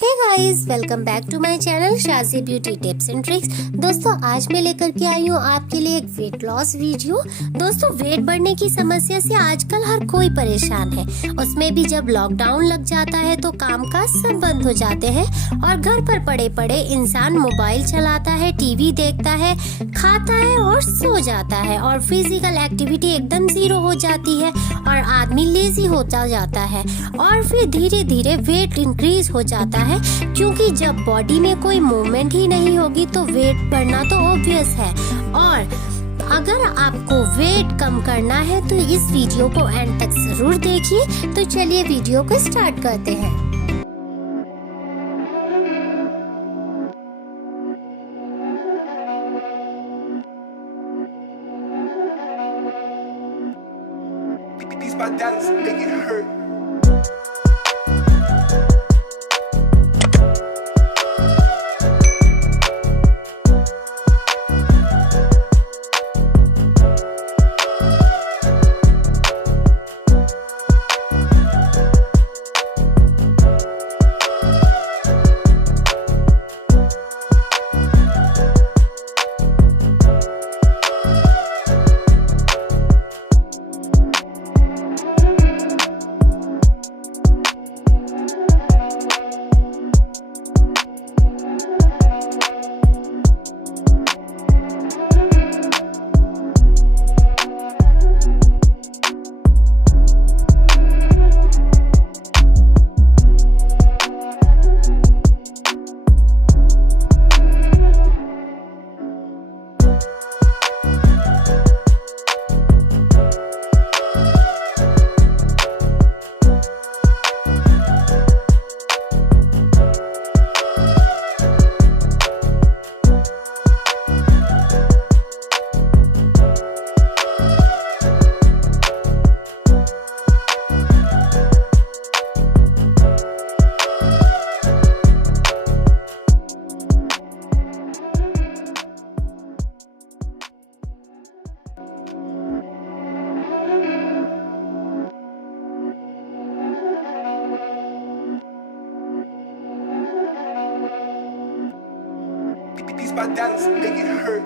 Hey guys, welcome back to my channel Shazi beauty tips and tricks. दोस्तों, आज मैं लेकर के आई हूँ आपके लिए एक वेट लॉस वीडियो। दोस्तों, वेट बढ़ने की समस्या से आजकल हर कोई परेशान है। उसमें भी जब लॉकडाउन लग जाता है तो काम काज सब बंद हो जाते हैं और घर पर पड़े पड़े इंसान मोबाइल चलाता है, टीवी देखता है, खाता है और सो जाता है और फिजिकल एक्टिविटी एकदम जीरो हो जाती है और आदमी लेजी होता जाता है और फिर धीरे धीरे वेट इंक्रीज हो जाता है, क्योंकि जब बॉडी में कोई मूवमेंट ही नहीं होगी तो वेट बढ़ना तो ऑब्वियस है। और अगर आपको वेट कम करना है तो इस वीडियो को एंड तक जरूर देखिए। तो चलिए वीडियो को स्टार्ट करते हैं। These my dance make it hurt. These my dance make it hurt.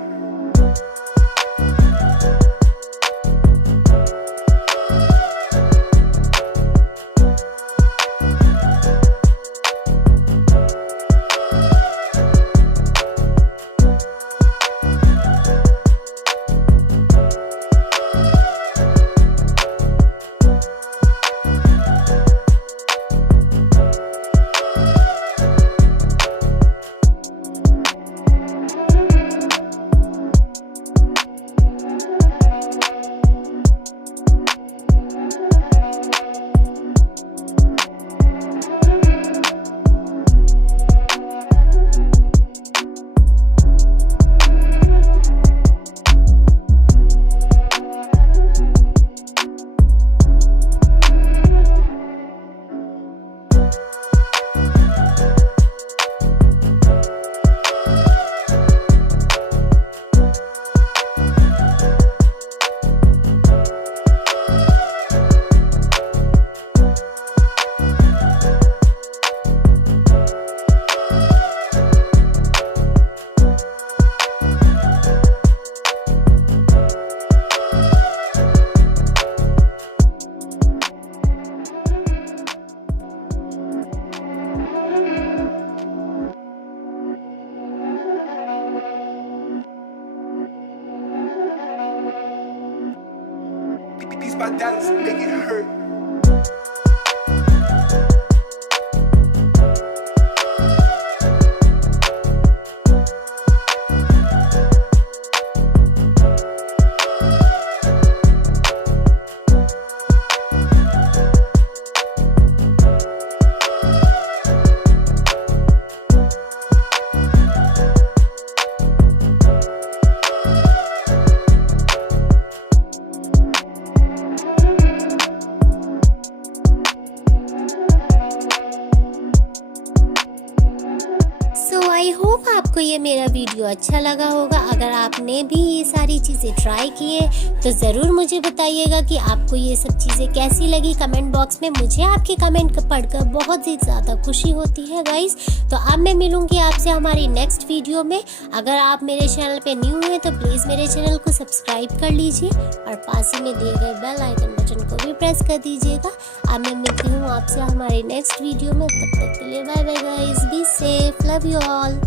These my dance make it hurt. I hope आपको ये मेरा वीडियो अच्छा लगा होगा। अगर आपने भी ये सारी चीज़ें ट्राई की हैं तो ज़रूर मुझे बताइएगा कि आपको ये सब चीज़ें कैसी लगी। कमेंट बॉक्स में मुझे आपके कमेंट पढ़कर बहुत ही ज़्यादा खुशी होती है गाइस। तो अब मैं मिलूँगी आपसे हमारी नेक्स्ट वीडियो में। अगर आप मेरे चैनल पे न्यू हैं तो प्लीज़ मेरे चैनल को सब्सक्राइब कर लीजिए और पास ही में दिए गए बेल आइकन बटन को भी प्रेस कर दीजिएगा। अब मैं मिलती हूँ आपसे हमारी नेक्स्ट वीडियो में। तब तक के लिए bye bye guys, be safe, love you all.